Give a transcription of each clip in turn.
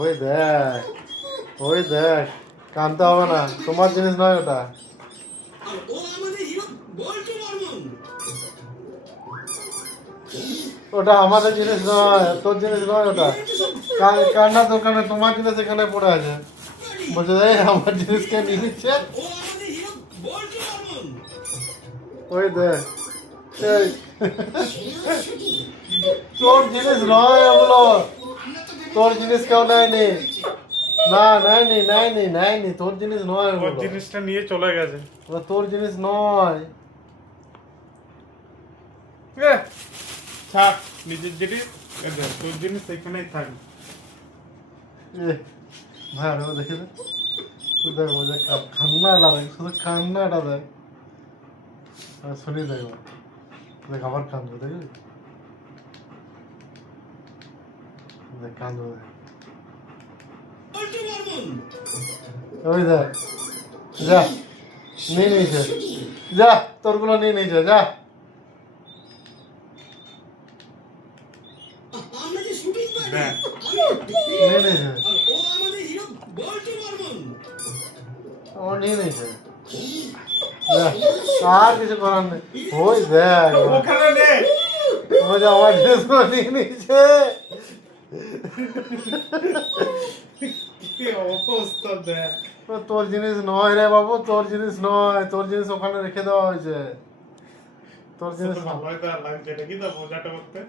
ওই দেখ, ওই দেখ, কানতে হবে না, তোমার জিনিস নয় ওটা। ওটা আমাদের জিনিস নয়, তোর জিনিস নয় ওটা। কান্নার দোকানে তোমার জিনিস এখানে পড়ে আছে। বলছে এই আমার জিনিসকে নিয়ে নিচ্ছে। ওই দেখ, এই তোর জিনিস নয় ওগুলো, তোর জিনিস কেউ নেয়নি। না, নেয়নি নেয়নি নেয়নি, তোর জিনিস নয় ওর ওগুলো। জিনিসটা নিয়ে চলে গেছে। ওগুলো তোর জিনিস নয়। থাক, নিজের জিনিস তোর জিনিস এখানেই থাক। ভাই আরো দেখে দে, তুই দেখ ওই যে কান্নাটা দেখ, শুধু কান্নাটা দেখ। শুনি দেখ, দেখ আবার কান্দবে, দেখবি দেখ কান্দবে দেখ। ওই দেখ, যা নিয়ে নিয়েছে, যা তোরগুলো নিয়ে নিয়েছে, যা দেখ, নিয়ে নিয়েছে, ও নিয়ে নিয়েছে, যা, আর কিছু করার নেই। ওই দেখ, ওখানে নে। ওই যে আমার ড্রেসগুলো নিয়ে নিয়েছে। কি অবস্থা দেখ। তোর জিনিস নয় রে বাবু, তোর জিনিস নয়, তোর জিনিস ওখানে রেখে দেওয়া হয়েছে। তোর জিনিস নয়। ভালোই তো আর লাগছে এটা কি তো মজাটা করতে।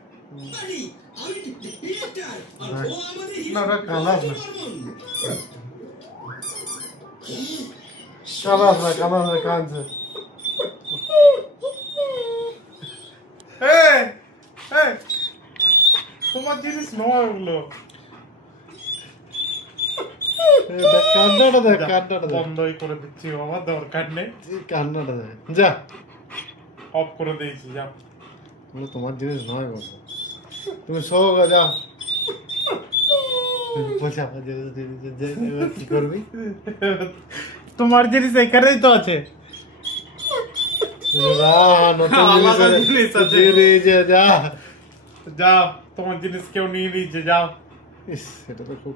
না ওটা কাঁদাস না, কাঁদাস না, কাঁদাস না, কাঁদছে। এই, এই, তোমার জিনিস নয় ওগুলো। দেখ কান্নাটা দেখ, কান্নাটা দেখ, বন্ধই করে দিচ্ছি, আমার দরকার নেই। কান্নাটা দেখ, যা অফ করে দিয়েছি, যা। বলে তোমার জিনিস নয় বাবু, তুমি শোগা যাও। বলছে আমার জিনিস দিয়ে দিয়েছে, যে এবার কি করবি? তোমার জিনিস এখানেই তো আছে। যা, নতুন আলাদা জিনিস জিনিস আছে। দিয়ে দিয়েছে, যা। যাও, তোমার জিনিস কেউ নিয়ে নিয়েছে, যাও। ইস, এটা তো খুব